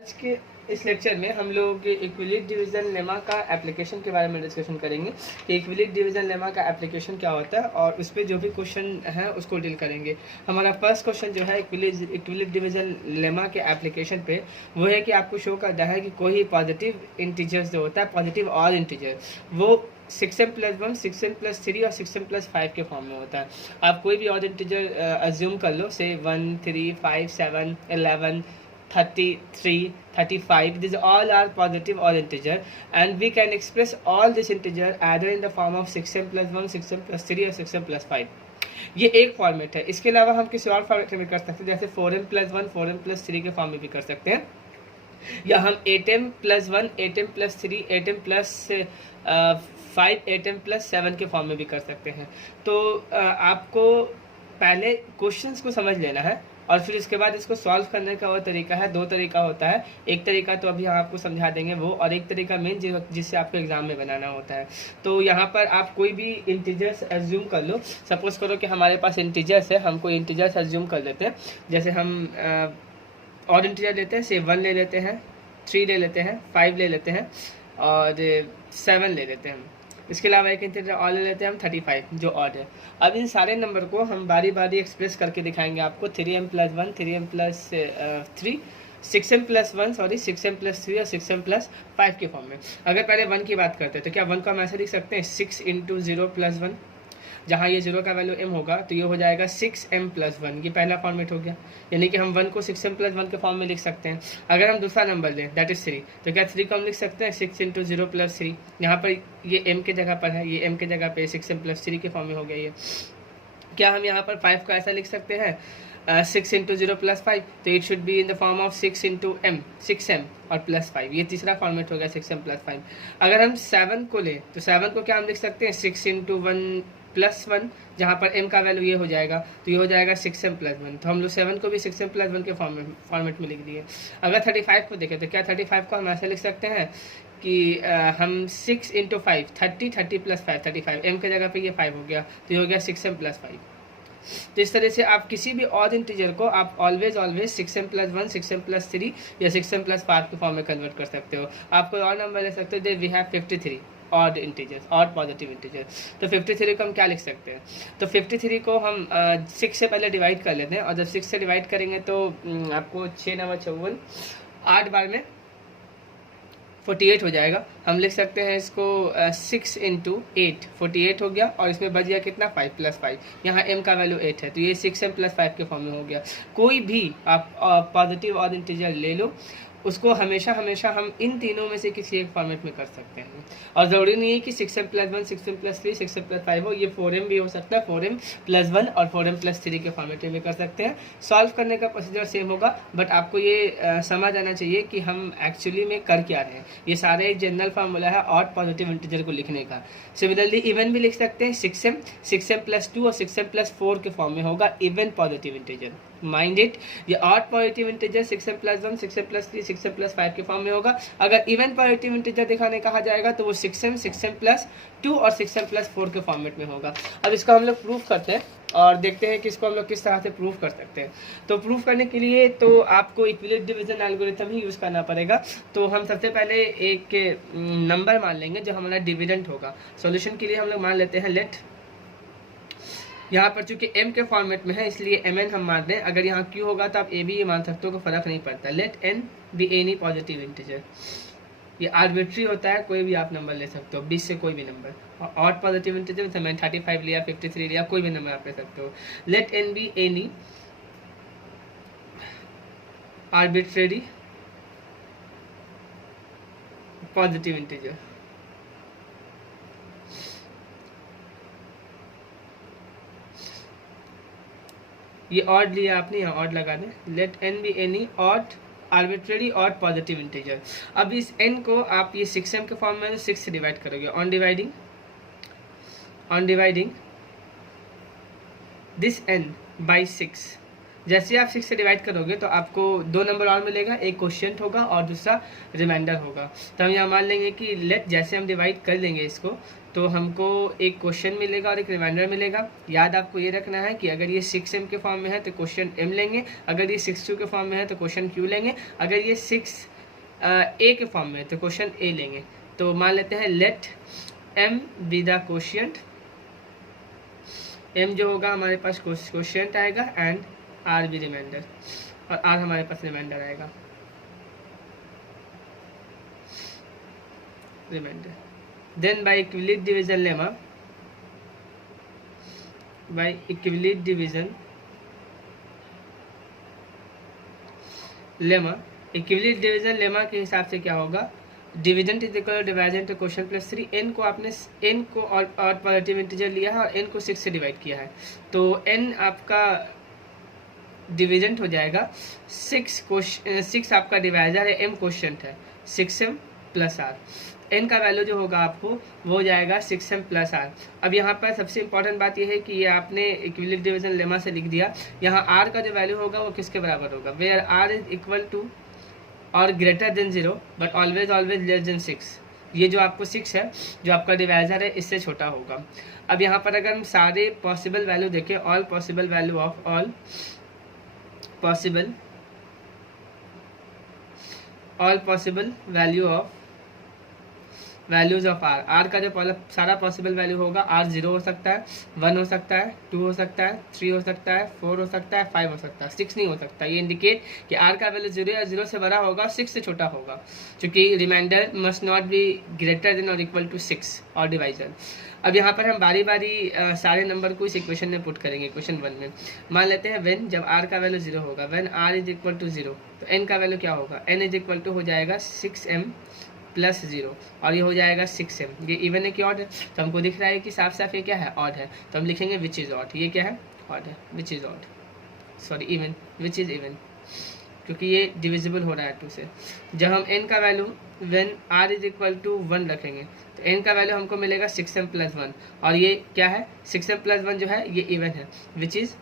आज के इस लेक्चर में हम लोग इक्विलिब्रियम डिवीजन लेमा का एप्लीकेशन के बारे में डिस्कशन करेंगे कि इक्विलिब्रियम डिवीजन लेमा का एप्लीकेशन क्या होता है और उस पर जो भी क्वेश्चन है उसको डील करेंगे। हमारा फर्स्ट क्वेश्चन जो है इक्विलिब्रियम डिवीजन लेमा के एप्लीकेशन पे वो है कि आपको शो करना है कि कोई पॉजिटिव इंटीजर्स जो होता है, पॉजिटिव ऑड इंटीजर, वो 6m+1, 6m+3 और 6m+5 के फॉर्म में होता है। आप कोई भी ऑड इंटीजर अज्यूम कर लो, से 1, 3, 5, 7, 11, 33, 35. These all are positive or integer, and we can express all this integer either in the form of 6m+1, 6m+3 और 6m+5. ये एक फॉर्मेट है। इसके अलावा हम किसी और फॉर्मेट में कर सकते हैं, जैसे 4m+1, 4m+3 के फॉर्म में भी कर सकते हैं, या हम 8m+1, 8m+3, 8m+5, 8m+7 के फॉर्म में भी कर सकते हैं। तो आपको पहले क्वेश्चंस को समझ लेना है और फिर इसके बाद इसको सॉल्व करने का वो तरीका है। दो तरीका होता है, एक तरीका तो अभी हम आपको समझा देंगे वो, और एक तरीका मेन जिससे आपको एग्जाम में बनाना होता है। तो यहाँ पर आप कोई भी इंटीजर्स एज्यूम कर लो। सपोज करो कि हमारे पास इंटीजर्स है, हम कोई इंटीजर्स एज्यूम कर लेते हैं। जैसे हम और इंटीजर लेते हैं, से 1 ले लेते हैं, 3 ले लेते हैं, 5 ले लेते हैं और 7 ले लेते हैं। इसके अलावा एक इंटीजर और ले लेते हैं हम 35, जो ऑड है। अब इन सारे नंबर को हम बारी बारी एक्सप्रेस करके दिखाएंगे आपको। 3m+1, 3m+3, 6m+1 sorry 6m+3 और 6m+5 के फॉर्म में। अगर पहले 1 की बात करते हैं तो क्या 1 को हम ऐसे लिख सकते हैं 6 × 0+1, जहाँ ये 0 का वैल्यू m होगा तो ये हो जाएगा 6m+1। ये पहला फॉर्मेट हो गया, यानी कि हम 1 को 6m+1 के फॉर्म में लिख सकते हैं। अगर हम दूसरा नंबर लें दैट इज 3, तो क्या 3 को हम लिख सकते हैं 6 × 0+3। यहाँ पर ये m के जगह पर है, ये m के जगह पे 6m+3 के फॉर्म में हो गया ये। क्या हम यहाँ पर 5 को ऐसा लिख सकते हैं 6 × 0+5, तो it should be in the form of 6 × m, 6m और +5। ये तीसरा फॉर्मेट हो गया 6m+5। अगर हम 7 को लें तो 7 को क्या हम लिख सकते हैं 6 × 1+1, जहाँ पर m का वैल्यू ये हो जाएगा, तो ये हो जाएगा 6m+1। तो हम लोग 7 को भी 6m+1 के फॉर्मेट में लिख दिए। अगर 35 को देखें तो क्या 35 को हम ऐसे लिख सकते हैं कि हम 6 × 5, 30 + 5 35, m के जगह पे ये 5 हो गया, तो ये हो गया 6m+5। तो इस तरह से आप किसी भी ऑड इंटीजर को आप ऑलवेज 6m+1, 6m+3 या 6m+5 के फॉर्म में कन्वर्ट कर सकते हो। आप कोई और नंबर ले सकते हो। We have 53 odd integers, odd positive integer. तो 53 को हम क्या लिख सकते हैं, तो 53 को हम 6 से पहले डिवाइड कर लेते हैं, और जब 6 से डिवाइड करेंगे तो आपको 6 × 9 = 54, 8 बार में 48 हो जाएगा। हम लिख सकते हैं इसको 6 × 8, 48 हो गया, और इसमें बच गया कितना 5 + 5। यहाँ m का वैल्यू 8 है, तो ये 6m+5 के फॉर्म में हो गया। कोई भी आप पॉजिटिव ऑड इंटीजर ले लो, उसको हमेशा हम इन तीनों में से किसी एक फॉर्मेट में कर सकते हैं। और ज़रूरी नहीं है कि 6m+1, 6m+3, 6m+5 हो, ये 4m भी हो सकता है, 4m+1 और 4m+3 के फॉर्मेट में भी कर सकते हैं। सॉल्व करने का प्रोसीजर सेम होगा, बट आपको ये समझ आना चाहिए कि हम एक्चुअली में कर क्या रहे हैं। ये सारे एक जनरल फार्मूला है ऑड पॉजिटिव इंटीजर को लिखने का। सिमिलरली इवन भी लिख सकते हैं, 6m, 6m+2 और 6m+4 के फॉर्म में होगा even positive integer. Mind it, ये odd positive integer 6m+1, 6m+3, 6m+5 के फॉर्म में होगा। अगर इवन पॉजिटिव इंटीजर दिखाने कहा जाएगा तो वो 6m, 6m+2 और 6m+4 के फॉर्मेट में होगा। अब इसको हम लोग प्रूफ करते हैं और देखते हैं कि इसको हम लोग किस तरह से प्रूफ कर सकते हैं। तो प्रूफ करने के लिए तो आपको इक्विलिब्रियम डिवीजन एल्गोरिथम ही यूज़ करना पड़ेगा। तो हम सबसे पहले एक नंबर मान लेंगे जो हमारा डिविडेंट होगा। सॉल्यूशन के लिए हम लोग मान लेते हैं लेट, यहाँ पर चूंकि m के फॉर्मेट में है इसलिए mn हम मान दें। अगर यहाँ q होगा तो आप a भी ये मान सकते हो, कोई फर्क नहीं पड़ता। Let n be any positive integer. ये आर्बिट्री होता है, कोई भी आप नंबर ले सकते हो, 20 से कोई भी नंबर। ऑड पॉजिटिव इंटीजर तो मैंने 35 लिया, 53 लिया, कोई भी नंबर आप ले सकते हो। Let n be any arbitrary positive integer. ये ऑड लिया आपने, यहाँ ऑड लगा दें। Let n be any odd arbitrary odd positive integer. अब इस n को आप ये 6m के फॉर्म में 6 से डिवाइड करोगे। On dividing this n by 6, जैसे आप 6 से डिवाइड करोगे तो आपको 2 नंबर और मिलेगा, एक क्वोशिएंट होगा और दूसरा रिमाइंडर होगा। तो हम यहाँ मान लेंगे कि लेट, जैसे हम डिवाइड कर लेंगे इसको तो हमको एक क्वेश्चन मिलेगा और एक रिमाइंडर मिलेगा। याद आपको ये रखना है कि अगर ये 6m के फॉर्म में है तो क्वेश्चन m लेंगे, अगर ये 6q के फॉर्म में है तो क्वेश्चन q लेंगे, अगर ये 6a के फॉर्म में है तो क्वेश्चन a लेंगे। तो मान लेते हैं let m be the quotient, m जो होगा हमारे पास क्वोशिएंट आएगा एंड r भी रिमाइंडर, और r हमारे पास रिमाइंडर आएगा, remainder. Then by equivalent division lemma, by equivalent division lemma, equivalent division lemma के हिसाब से क्या होगा, division is equal division to question plus 3। n को आपने n को और पॉजिटिव इंटीजर लिया है और n को 6 से डिवाइड किया है, तो n आपका डिविजन हो जाएगा 6 आपका डिवाइजर है, m क्वोशिएंट है 6m प्लस r। n का वैल्यू जो होगा आपको वो हो जाएगा 6m प्लस r। अब यहाँ पर सबसे इंपॉर्टेंट बात यह है कि ये आपने इक्विवेलेंट डिवीजन लेमा से लिख दिया। यहाँ r का जो वैल्यू होगा वो किसके बराबर होगा, where r is equal to और greater than 0 but always less than 6। ये जो आपको 6 है जो आपका डिवाइजर है इससे छोटा होगा। अब यहाँ पर अगर हम सारे पॉसिबल वैल्यू देखें, all possible value of all possible value of values of R, R का जो सारा पॉसिबल वैल्यू होगा, आर 0 हो सकता है, 1 हो सकता है, 2 हो सकता है, 3 हो सकता है, 4 हो सकता है, 5 हो सकता है, 6 नहीं हो सकता। ये इंडिकेट कि आर का वैल्यू 0 या 0 से बड़ा होगा, 6 से छोटा होगा, क्योंकि remainder must not be greater than or equal to 6 और डिवाइजर। अब यहाँ पर हम बारी बारी सारे नंबर को इस इक्वेशन में पुट करेंगे। क्वेश्चन 1 में मान लेते हैं व्हेन, जब r का वैल्यू 0 होगा, when r is equal to 0 तो n का वैल्यू क्या होगा, n इज इक्वल टू हो जाएगा 6m प्लस 0 और ये हो जाएगा 6m। ये इवन है कि ऑड है, तो हमको दिख रहा है कि साफ साफ ये क्या है, ऑड है, तो हम लिखेंगे विच इज ऑड। ये क्या है, ऑड है, which is odd, sorry even, which is even, क्योंकि ये डिविजिबल हो रहा है 2 से। जब हम n का value when r is equal to 1 रखेंगे तो n का वैल्यू हमको मिलेगा 6m प्लस 1 और ये क्या है, 6m प्लस 1 जो है ये इवन है, which is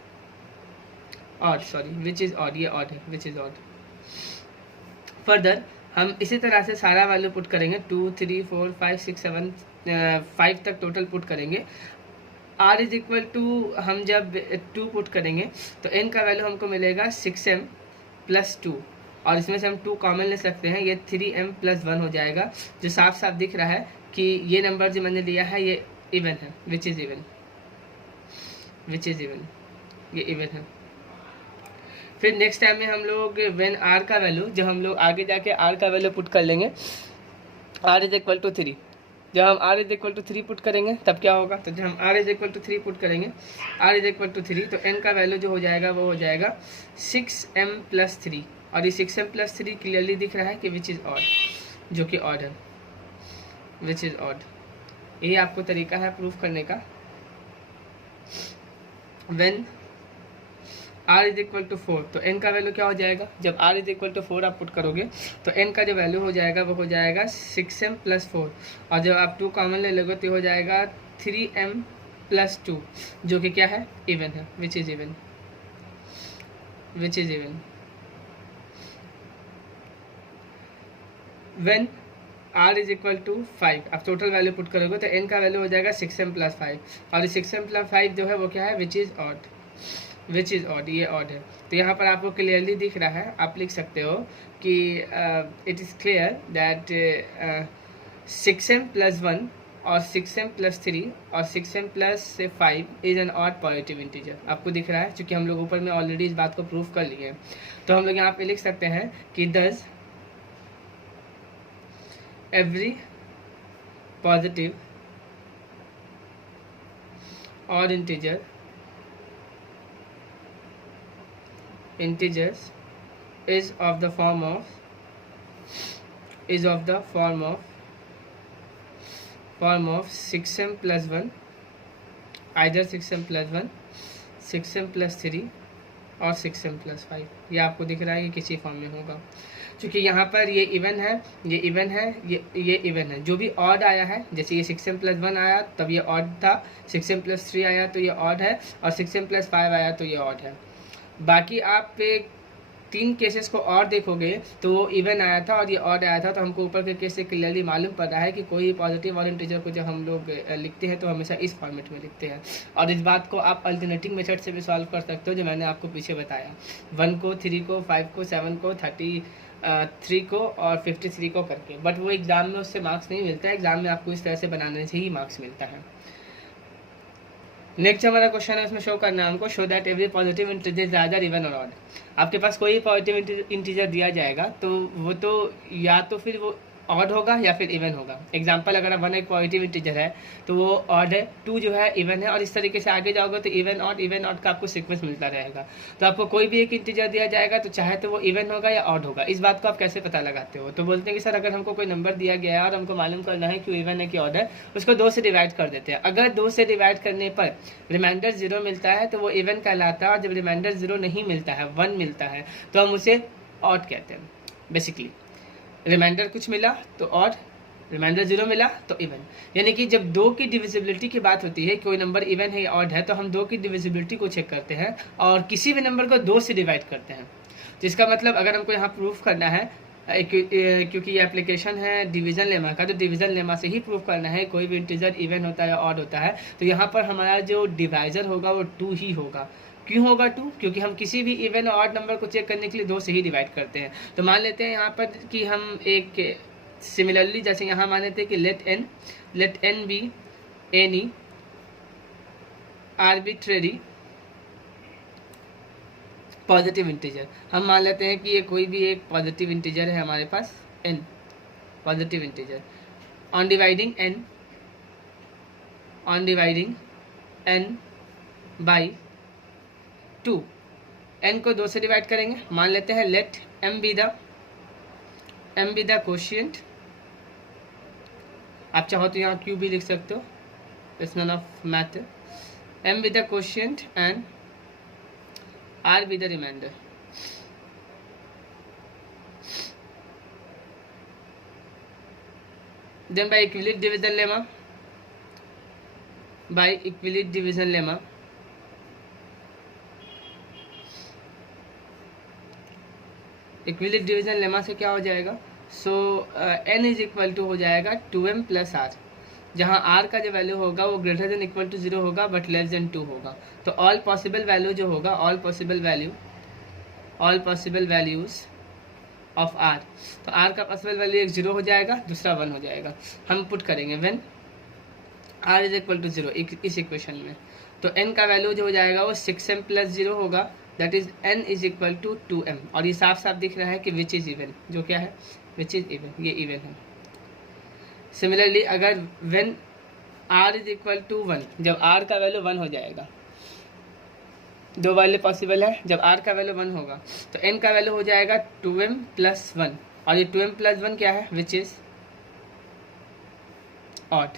odd, sorry which is odd, ये ऑड है, विच इज ऑड। फर्दर हम इसी तरह से सारा वैल्यू पुट करेंगे, 2 3 4 5 6 7 5 तक टोटल पुट करेंगे। r इज इक्वल टू हम जब 2 पुट करेंगे तो n का वैल्यू हमको मिलेगा 6m प्लस 2 और इसमें से हम 2 कॉमन ले सकते हैं, ये 3m प्लस 1 हो जाएगा, जो साफ साफ दिख रहा है कि ये नंबर जो मैंने लिया है ये इवन है, which is even, which is even, ये इवन है। फिर नेक्स्ट टाइम में हम लोग व्हेन r का वैल्यू, जब हम लोग आगे जाके r का वैल्यू पुट कर लेंगे, r इज इक्वल टू 3, जब हम r is equal to 3 put करेंगे तब क्या होगा, तो जब हम r is equal to 3 put करेंगे, r इज इक्वल टू 3 तो n का वैल्यू जो हो जाएगा वो हो जाएगा 6m प्लस 3 और ये 6m प्लस 3 क्लियरली दिख रहा है कि विच इज़ ऑड, जो कि ऑड है, विच इज़ ऑड। यही आपको तरीका है प्रूफ करने का। When r is equal to 4 तो n का वैल्यू क्या हो जाएगा, जब r इज इक्वल टू 4 आप पुट करोगे तो n का जो वैल्यू हो जाएगा वो हो जाएगा 6m प्लस 4 और जब आप 2 कॉमन ले लोगे तो हो जाएगा 3m प्लस 2 जो कि क्या है, इवन है, which is even, which is even. When r is equal to 5 आप टोटल वैल्यू पुट करोगे तो n का वैल्यू हो जाएगा 6m प्लस 5 और 6m प्लस 5 जो है वो क्या है, which is odd, which is odd, ये ऑड है। तो यहाँ पर आपको क्लियरली दिख रहा है, आप लिख सकते हो कि it is clear that 6m plus 1 और 6m प्लस 3 और 6m plus 5 is an odd positive integer. आपको दिख रहा है क्योंकि हम लोग ऊपर में ऑलरेडी इस बात को प्रूफ कर लिए हैं। तो हम लोग यहाँ पे लिख सकते हैं कि दस every positive odd integers is of the form of 6m plus 1, either 6m plus 1, 6m plus 3 और 6m plus 5। ये आपको दिख रहा है कि किसी फॉर्म में होगा, क्योंकि यहाँ पर ये इवन है, ये इवन है, ये इवन है। जो भी ऑड आया है, जैसे ये 6m plus 1 आया तब ये ऑड था, 6m plus 3 आया तो ये ऑड है और 6m plus 5 आया तो ये ऑड है। बाकी आप 3 केसेस को और देखोगे तो वो इवन आया था और ये ऑड आया था, तो हमको ऊपर के केस से क्लियरली मालूम पड़ रहा है कि कोई पॉजिटिव और इंटीजर को जब हम लोग लिखते हैं तो हमेशा इस फॉर्मेट में लिखते हैं। और इस बात को आप अल्टरनेटिंग मेथड से भी सॉल्व कर सकते हो, जो मैंने आपको पीछे बताया, 1 को, 3 को, 5 को, 7 को, 33 को और 53 को करके। बट वो एग्जाम में उससे मार्क्स नहीं मिलता है, एग्जाम में आपको इस तरह से बनाने से ही मार्क्स मिलता है। नेक्स्ट हमारा क्वेश्चन है, उसमें शो करना है हमको, show that every positive integer is either even और ऑड। आपके पास कोई पॉजिटिव इंटीजर दिया जाएगा तो वो तो या तो फिर वो ऑड होगा या फिर इवन होगा। एग्जांपल, अगर 1 एक पॉजिटिव इंटीजर है तो वो ऑड है, 2 जो है इवन है, और इस तरीके से आगे जाओगे तो इवन ऑड का आपको सीक्वेंस मिलता रहेगा। तो आपको कोई भी एक इंटीजर दिया जाएगा तो चाहे तो वो इवन होगा या ऑड होगा। इस बात को आप कैसे पता लगाते हो? तो बोलते हैं कि सर अगर हमको कोई नंबर दिया गया है और हमको मालूम करना है कि इवन है कि ऑड है, उसको 2 से डिवाइड कर देते हैं। अगर 2 से डिवाइड करने पर रिमाइंडर 0 मिलता है तो वो इवन कहलाता है, और जब रिमाइंडर 0 नहीं मिलता है, 1 मिलता है, तो हम उसे ऑड कहते हैं। बेसिकली रिमाइंडर कुछ मिला तो ऑड, रिमाइंडर 0 मिला तो इवन। यानी कि जब 2 की डिविजिबिलिटी की बात होती है, कोई नंबर इवन है या ऑड है, तो हम 2 की डिविजिबिलिटी को चेक करते हैं और किसी भी नंबर को 2 से डिवाइड करते हैं। जिसका मतलब अगर हमको यहाँ प्रूफ करना है, क्योंकि ये एप्लीकेशन है डिवीजन लेमा का, तो डिवीजन लेमा से ही प्रूफ करना है कोई भी इंटीजर इवन होता है या ऑड होता है, तो यहाँ पर हमारा जो डिवाइजर होगा वो 2 ही होगा। क्यों होगा 2? क्योंकि हम किसी भी इवन और ऑड नंबर को चेक करने के लिए 2 से ही डिवाइड करते हैं। तो मान लेते हैं यहाँ पर कि हम एक सिमिलरली, जैसे यहाँ मान लेते हैं कि let n be any arbitrary positive integer. हम मान लेते हैं कि ये कोई भी एक पॉजिटिव इंटीजर है हमारे पास, n positive integer, on dividing n by 2, n को 2 से डिवाइड करेंगे। मान लेते हैं let m be the quotient, आप चाहो तो यहाँ q भी लिख सकते हो, it's none of matter, m be the quotient and r be the remainder। Then by equivalent division lemma, Euclid division lemma से क्या हो जाएगा? So n is equal to हो जाएगा 2m प्लस r, जहाँ r का जो वैल्यू होगा वो ग्रेटर देन इक्वल टू 0 होगा बट लेस देन 2 होगा। तो ऑल पॉसिबल वैल्यू जो होगा, all possible values of r, तो r का पॉसिबल वैल्यू एक 0 हो जाएगा, दूसरा 1 हो जाएगा। हम पुट करेंगे when r is equal to 0 इस इक्वेशन में, तो n का वैल्यू जो हो जाएगा वो 6m प्लस 0 होगा, that is n is equal to 2m। और ये साफ साफ दिख रहा है कि विच इज इवन, जो क्या है विच इज इवन, ये इवन है। सिमिलरली अगर when r is equal to 1, जब r का वैल्यू 1 हो जाएगा, 2 वैल्यू पॉसिबल है, जब r का वैल्यू 1 होगा तो n का वैल्यू हो जाएगा 2m प्लस 1, और ये 2m प्लस 1 क्या है? Which is odd.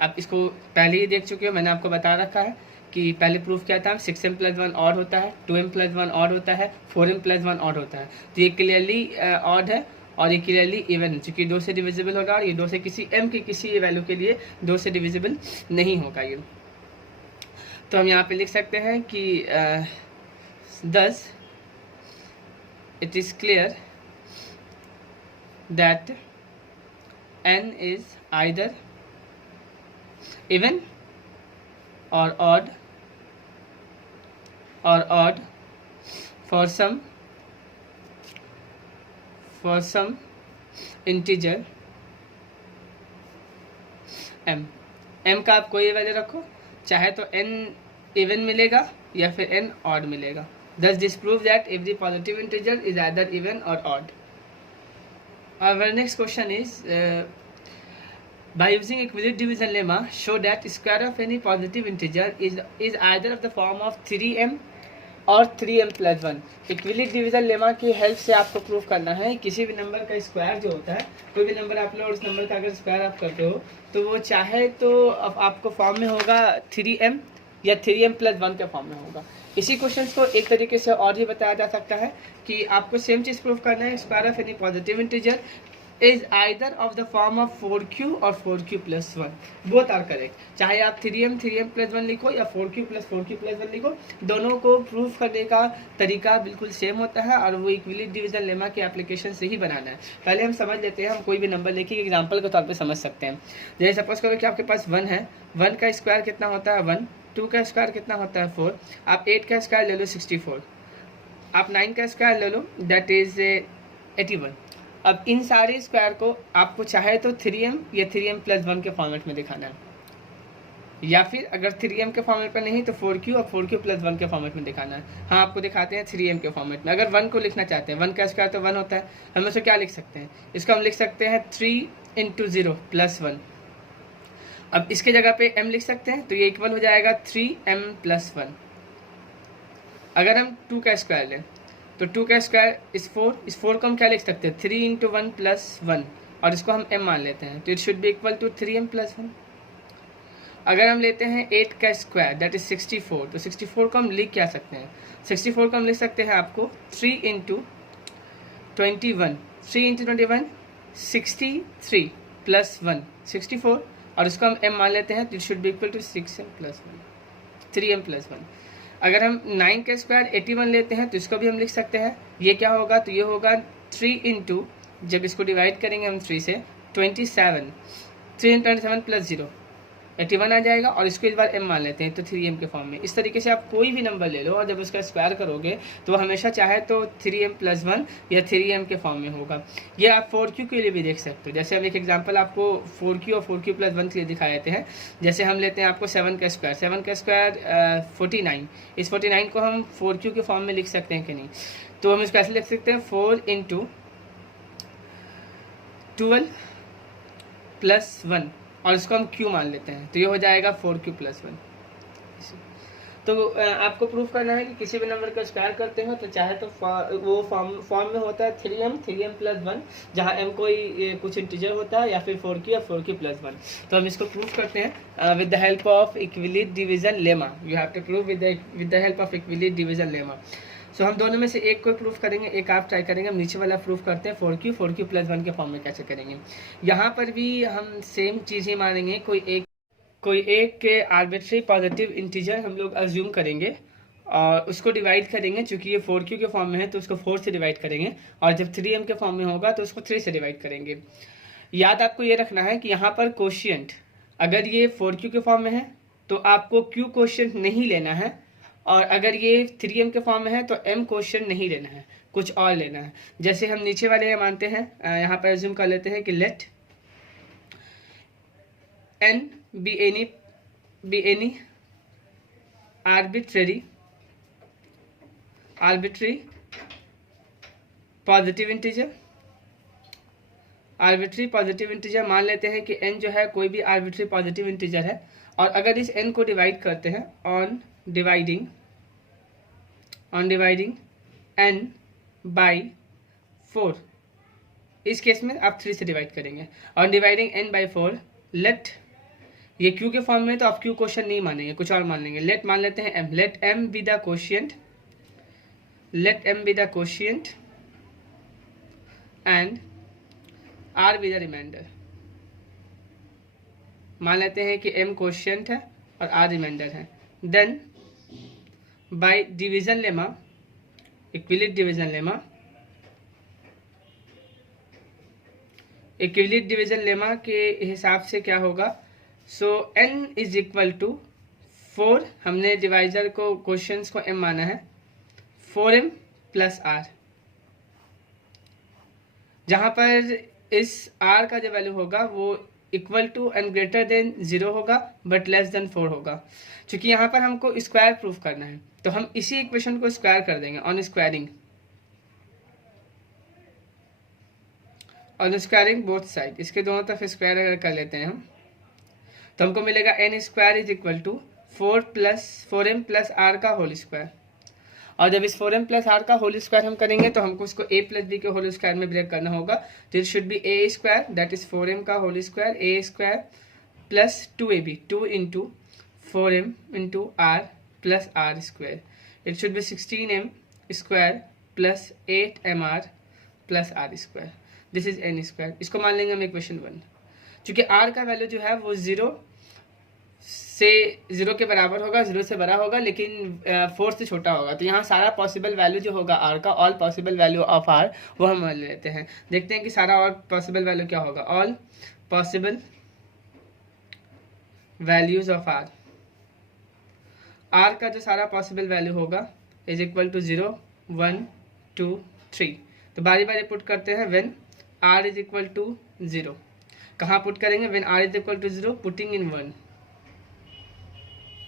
आप इसको पहले ही देख चुके हो, मैंने आपको बता रखा है कि पहले प्रूफ क्या था, 6m प्लस 1 ऑड होता है, 2m प्लस 1 ऑड होता है, 4m प्लस 1 ऑड होता है। तो ये क्लियरली ऑड है और ये क्लियरली इवन है, चूँकि 2 से डिविजिबल होगा, और ये 2 से किसी m की किसी वैल्यू के लिए 2 से डिविजिबल नहीं होगा ये। तो हम यहाँ पे लिख सकते हैं कि thus it is clear that n is either even or odd for some integer m का आप कोई वैल्यू रखो, चाहे तो n इवन मिलेगा या फिर n ऑड मिलेगा। Thus this proves that every positive integer is either even or odd. Our next question is by using equivalent division lemma, show that square of any positive integer is either of the form of 3m और 3m plus 1। इक्विलिट division lemma की help से आपको proof करना है किसी भी number का square जो होता है, कोई भी नंबर आप लो और उस नंबर का अगर स्क्वायर आप करते हो तो वो चाहे तो अब आपको फॉर्म में होगा 3m या 3m प्लस 1 के फॉर्म में होगा। इसी क्वेश्चन को एक तरीके से और भी बताया जा सकता है कि आपको सेम चीज़ प्रूफ करना है, square of any positive integer is either of the form of 4q और 4q plus 1, both are correct. चाहे आप 3m प्लस 1 लिखो या 4q प्लस 1 लिखो, दोनों को प्रूफ करने का तरीका बिल्कुल सेम होता है और वो इक्विलिब्रियम डिवीजन लेमा के एप्लीकेशन से ही बनाना है। पहले हम समझ लेते हैं, हम कोई भी नंबर लेके एग्जाम्पल के तौर पर समझ सकते हैं। जैसे सपोज करो कि आपके पास 1 है, 1 का स्क्वायर कितना होता है 1, 2 का स्क्वायर कितना होता है 4, आप 8 का स्क्वायर ले लो 64, आप 9 का स्क्वायर ले लो दैट इज 81। अब इन सारे स्क्वायर को आपको चाहे तो 3m या 3m प्लस 1 के फॉर्मेट में दिखाना है, या फिर अगर 3m के फॉर्मेट पर नहीं तो 4q और 4q प्लस 1 के फॉर्मेट में दिखाना है। हाँ, आपको दिखाते हैं 3m के फॉर्मेट में। अगर 1 को लिखना चाहते हैं, 1 का स्क्वायर तो 1 होता है, हम उसको क्या लिख सकते हैं, इसको हम लिख सकते हैं 3 × 0 प्लस 1। अब इसके जगह पे m लिख सकते हैं, तो ये इक्वल हो जाएगा 3m प्लस 1। अगर हम 2 का स्क्वायर लें तो 2 का स्क्वायर इस 4 को हम क्या लिख सकते हैं 3 × 1 प्लस 1, और इसको हम m मान लेते हैं, तो it should be equal to 3m plus 1। अगर हम लेते हैं 8 का स्क्वायर दैट इज 64, तो 64 को हम लिख क्या सकते हैं, 64 को हम लिख सकते हैं आपको 3 × 21, 3 × 21 63 प्लस 1 64, और इसको हम m मान लेते हैं, तो it should be equal to 6m plus 1, 3m plus 1। अगर हम 9 का स्क्वायर 81 लेते हैं तो इसको भी हम लिख सकते हैं, ये क्या होगा, तो ये होगा 3 × जब इसको डिवाइड करेंगे हम 3 से 27, 3 × 27 प्लस 0 81 आ जाएगा, और इसको इस बार m मान लेते हैं तो 3m के फॉर्म में। इस तरीके से आप कोई भी नंबर ले लो और जब उसका स्क्वायर करोगे तो हमेशा चाहे तो 3m प्लस 1 या 3m के फॉर्म में होगा। ये आप 4q के लिए भी देख सकते हो। जैसे हम एक एग्जांपल आपको 4q और 4q प्लस 1 के लिए दिखा देते हैं। जैसे हम लेते हैं आपको 7 का स्क्वायर 49, इस 49 को हम 4q के फॉर्म में लिख सकते हैं कि नहीं, तो हम इसको ऐसे लिख सकते हैं 4 × 12 प्लस 1, और इसको हम q मान लेते हैं, तो ये हो जाएगा 4q प्लस 1। तो आपको प्रूफ करना है कि किसी भी नंबर का स्क्वायर करते हो तो चाहे तो वो फॉर्म में होता है 3m प्लस 1, जहाँ m कोई कुछ इंटीजर होता है, या फिर 4q या 4q प्लस 1। तो हम इसको प्रूफ करते हैं with the help of equilibrium division lemma. You have to prove with the help of equilibrium division lemma. So हम दोनों में से एक को प्रूफ करेंगे, एक आप ट्राई करेंगे। हम नीचे वाला प्रूफ करते हैं 4q प्लस 1 के फॉर्म में कैसे करेंगे। यहाँ पर भी हम सेम चीज़ ही मानेंगे, कोई एक आर्बिट्री पॉजिटिव इंटीजर हम लोग अज्यूम करेंगे और उसको डिवाइड करेंगे। चूंकि ये 4q के फॉर्म में है तो उसको 4 से डिवाइड करेंगे, और जब 3m के फॉर्म में होगा तो उसको 3 से डिवाइड करेंगे। याद आपको ये रखना है कि यहाँ पर कोशिएंट अगर ये 4q के फॉर्म में है तो आपको q कोशिएंट नहीं लेना है, और अगर ये 3m के फॉर्म में है तो m कोशिएंट नहीं लेना है, कुछ और लेना है। जैसे हम नीचे वाले मानते हैं, यहाँ पर अज्यूम कर लेते हैं कि let n be any arbitrary positive integer मान लेते हैं कि n जो है कोई भी आर्बिट्री पॉजिटिव इंटीजर है, और अगर इस n को डिवाइड करते हैं ऑन डिवाइडिंग n बाई 4, इस केस में आप 3 से डिवाइड करेंगे। On dividing n by 4 let, ये q के फॉर्म में तो आप q क्वेश्चन नहीं मानेंगे, कुछ और मान लेंगे। लेट मान लेते हैं m, let m be the quotient and r be the remainder. मान लेते हैं कि m कोशिएंट है और r रिमाइंडर है। Then by division lemma, equilibrium division lemma के हिसाब से क्या होगा, so n is equal to 4, हमने डिवाइजर को क्वेश्चंस को m माना है, 4m प्लस r, जहाँ पर इस r का जो वैल्यू होगा वो equal to and greater than 0 होगा बट लेस देन 4 होगा। क्योंकि यहाँ पर हमको स्क्वायर प्रूफ करना है तो हम इसी इक्वेशन को स्क्वायर कर देंगे ऑन स्क्वायरिंग बोथ साइड। इसके दोनों तरफ स्क्वायर अगर कर लेते हैं हम तो हमको मिलेगा n square is equal to 4m plus r का होल स्क्वायर। और जब इस 4m प्लस r का होल स्क्वायर हम करेंगे तो हमको इसको a प्लस b के होल स्क्वायर में ब्रेक करना होगा। तो it should be a square that is 4m का whole square, a square plus 2ab, 2 into 4m into r plus r square. It should be 16m square plus 8mr plus r square. This is an square, इसको मान लेंगे हम equation 1। चूंकि are का value जो है वो 0 के बराबर होगा, 0 से बड़ा होगा, लेकिन 4 से छोटा होगा। तो यहाँ सारा पॉसिबल वैल्यू जो होगा आर का, all possible value of R, वो हम ले लेते हैं। देखते हैं कि सारा और पॉसिबल वैल्यू क्या होगा। All possible values of R, R का जो सारा पॉसिबल वैल्यू होगा इज इक्वल टू 0, 1, 2, 3। तो बारी बारी पुट करते हैं। When R is equal to 0, कहाँ पुट करेंगे? When R is equal to 0, putting in 1,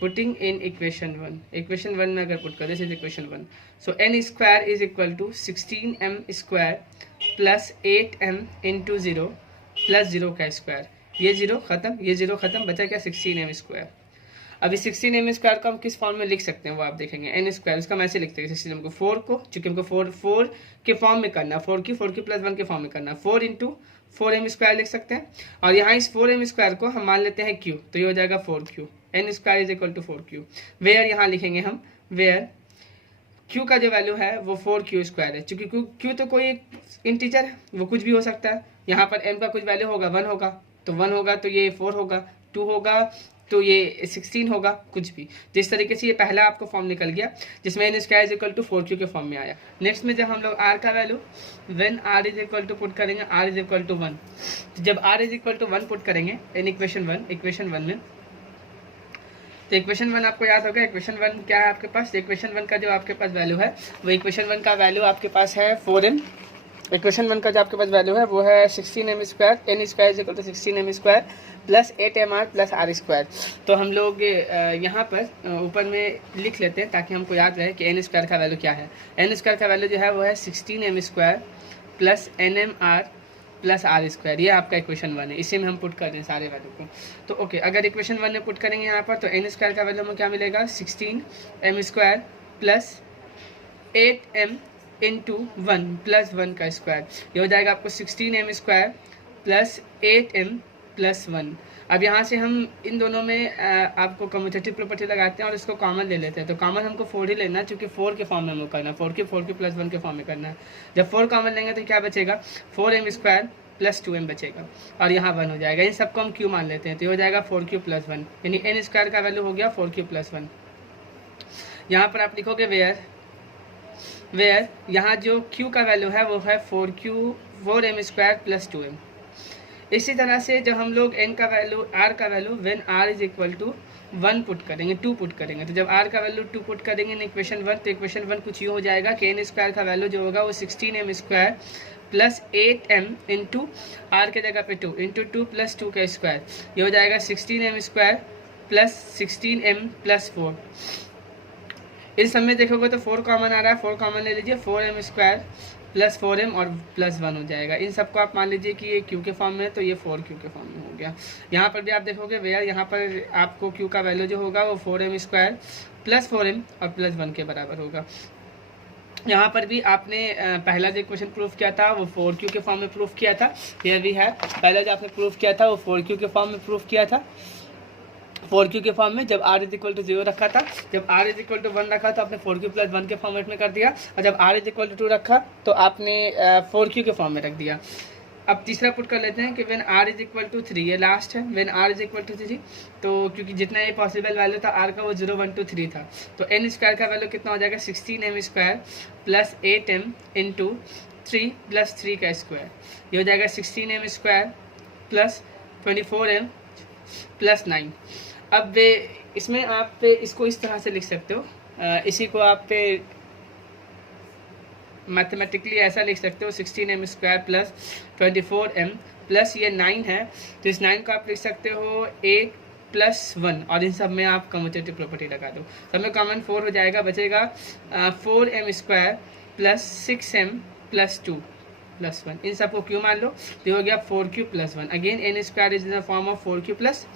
putting in equation 1। Equation 1 में अगर पुट करें, this is equation 1। So N square is equal to 16m square plus 8m into 0 plus 0 का square. ये 0 खत्म, ये 0 खत्म, बचा क्या? 16m square. अभी 16m स्क्वायर को हम किस फॉर्म में लिख सकते हैं वो आप देखेंगे। एन स्क्वायर, उसका हम ऐसे लिखते हैं 16m को 4 को, चूंकि हमको 4 के फॉर्म में करना है, 4 प्लस 1 के फॉर्म में करना है, 4 इंटू 4m स्क्वायर लिख सकते हैं। और यहाँ इस 4m स्क्वायर को हम मान लेते हैं q, तो ये हो जाएगा 4q। N square is equal to 4q। Where यहाँ लिखेंगे हम, वेयर q का जो वैल्यू है वो 4q स्क्वायर है। चूंकि q तो कोई इंटीजर है, वो कुछ भी हो सकता है। यहाँ पर m का कुछ वैल्यू होगा, 1 होगा, तो 1 होगा तो ये 4 होगा, 2 होगा तो ये 16 होगा, कुछ भी। तो इस तरीके से ये पहला आपको फॉर्म निकल गया, जिसमें N square is equal to 4q के फॉर्म में आया। नेक्स्ट में जब हम लोग r का value when r is equal to put करेंगे, r इज इक्वल टू 1। तो जब r is equal to 1 put करेंगे इन इक्वेशन 1 में, तो इक्वेशन 1 आपको याद होगा। इक्वेशन 1 क्या है आपके पास? इक्वेशन 1 का जो आपके पास वैल्यू है वो इक्वेशन 1 का वैल्यू आपके पास है 4m। इक्वेशन 1 का जो आपके पास वैल्यू है वो है 16m square, N square is equal to 16m square plus 8mr plus r square. तो हम लोग यहाँ पर ऊपर में लिख लेते हैं ताकि हमको याद रहे कि एन स्क्वायर का वैल्यू क्या है। एन स्क्वायर का वैल्यू जो है वो है 16m square plus nmr plus R square. ये आपका इक्वेशन 1 है, इसी में हम पुट कर दें सारे वैल्यू को। तो ओके, अगर इक्वेशन 1 में पुट करेंगे यहाँ पर, तो एन स्क्वायर का वैल्यू हमें क्या मिलेगा? 16m square plus 8m into 1 plus 1 का स्क्वायर। ये हो जाएगा आपको 16m square plus 8m plus 1। अब यहाँ से हम इन दोनों में आपको कम्यूटेटिव प्रॉपर्टी लगाते हैं और इसको कॉमन ले लेते हैं। तो कॉमन हमको 4 ही लेना है, क्योंकि 4 के फॉर्म में हमको करना है, 4 प्लस 1 के फॉर्म में करना है। जब 4 कॉमन लेंगे तो क्या बचेगा? 4m स्क्वायर प्लस 2m बचेगा, और यहाँ 1 हो जाएगा। इन सबको हम q मान लेते हैं, तो ये हो जाएगा 4q प्लस 1, यानी एन स्क्वायर का वैल्यू हो गया 4q प्लस 1। यहाँ पर आप लिखोगे वेयर यहाँ जो q का वैल्यू है वो है 4m स्क्वायर प्लस 2m। इसी तरह से जब हम लोग n का वैल्यू, r का value when r is equal to 1 put करेंगे, 2 पुट करेंगे, तो जब r का वैल्यू 2 पुट करेंगे इन इक्वेशन 1, तो इक्वेशन 1 कुछ यूँ हो जाएगा कि n स्क्वायर का वैल्यू जो होगा वो 16m square plus 8m into r के जगह पे 2 इंटू 2 प्लस 2 का स्क्वायर। ये हो जाएगा 16m square plus 16m plus 4। इस समय देखोगे तो 4 कॉमन आ रहा है, 4 कॉमन ले लीजिए, 4m स्क्वायर प्लस 4m और प्लस 1 हो जाएगा। इन सबको आप मान लीजिए कि ये q के फॉर्म में है, तो ये 4q के फॉर्म में हो गया। यहाँ पर भी आप देखोगे वेयर यहाँ पर आपको q का वैल्यू जो होगा वो 4m स्क्वायर प्लस 4m और प्लस 1 के बराबर होगा। यहाँ पर भी आपने पहला जो क्वेश्चन प्रूफ किया था वो 4q के फॉर्म में प्रूफ किया था। ये भी है, पहला जो आपने प्रूफ किया था वो 4q के फॉर्म में प्रूफ किया था, 4q के फॉर्म में, जब r इज इक्वल टू 0 रखा था। जब r इज इक्वल टू 1 रखा तो आपने 4q प्लस 1 के फॉर्मेट में कर दिया, और जब r इज इक्वल टू 2 रखा तो आपने 4q के फॉर्म में रख दिया। अब तीसरा पुट कर लेते हैं कि when r is equal to 3, ये लास्ट है, when r is equal to 3। तो क्योंकि जितना ये पॉसिबल वैल्यू था r का वो 0, 1, 2, 3 था, तो n स्क्वायर का वैल्यू कितना हो जाएगा? 16m square plus 8m into 3 plus 3 का स्क्वायर। ये हो जाएगा 16m square plus 24m plus 9। अब इसमें आप इसको इस तरह से लिख सकते हो, इसी को आप मैथमेटिकली ऐसा लिख सकते हो 16m square plus 24m plus ये 9 है, तो इस 9 को आप लिख सकते हो 8 प्लस 1, और इन सब में आप कम्यूटेटिव प्रॉपर्टी लगा दो, सब में कॉमन 4 हो जाएगा, बचेगा 4m square plus 6m plus 2 plus 1। इन सबको क्यू मान लो, तो हो गया 4q plus 1। Again N square is in the form of 4q plus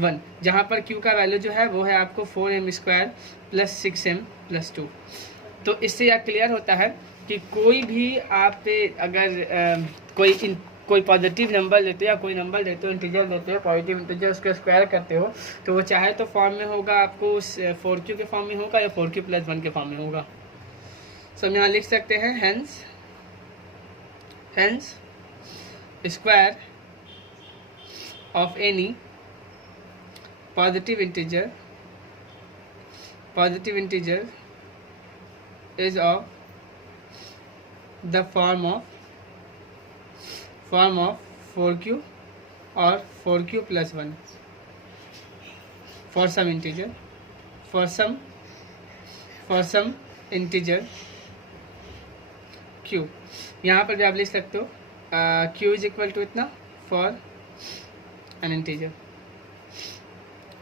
1, जहाँ पर q का वैल्यू जो है वो है आपको 4m square plus 6m plus 2। तो इससे यह क्लियर होता है कि कोई भी आप अगर कोई पॉजिटिव नंबर लेते हो या कोई नंबर लेते हो, इंटीजर लेते हो, पॉजिटिव इंटीजर, उसका स्क्वायर करते हो, तो वो चाहे तो फॉर्म में होगा आपको 4q के फॉर्म में होगा या 4q प्लस 1 के फॉर्म में होगा। सो हम यहाँ लिख सकते हैं hence square of any positive integer is of the form of 4q or 4q plus 1 for some integer q। यहाँ पर भी आप लिख सकते हो q इज इक्वल टू इतना फॉर एन इंटीजर,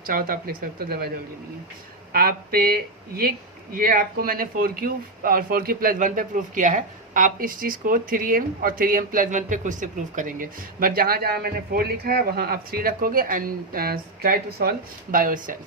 चाहो तो आप लिख सकते हो, दवा जरूरी नहीं है। आप पे ये आपको मैंने 4q और 4q प्लस 1 पे प्रूफ किया है। आप इस चीज़ को 3m और 3m प्लस 1 पे खुद से प्रूफ करेंगे, बट जहाँ जहाँ मैंने 4 लिखा है वहाँ आप 3 रखोगे and try to solve by yourself.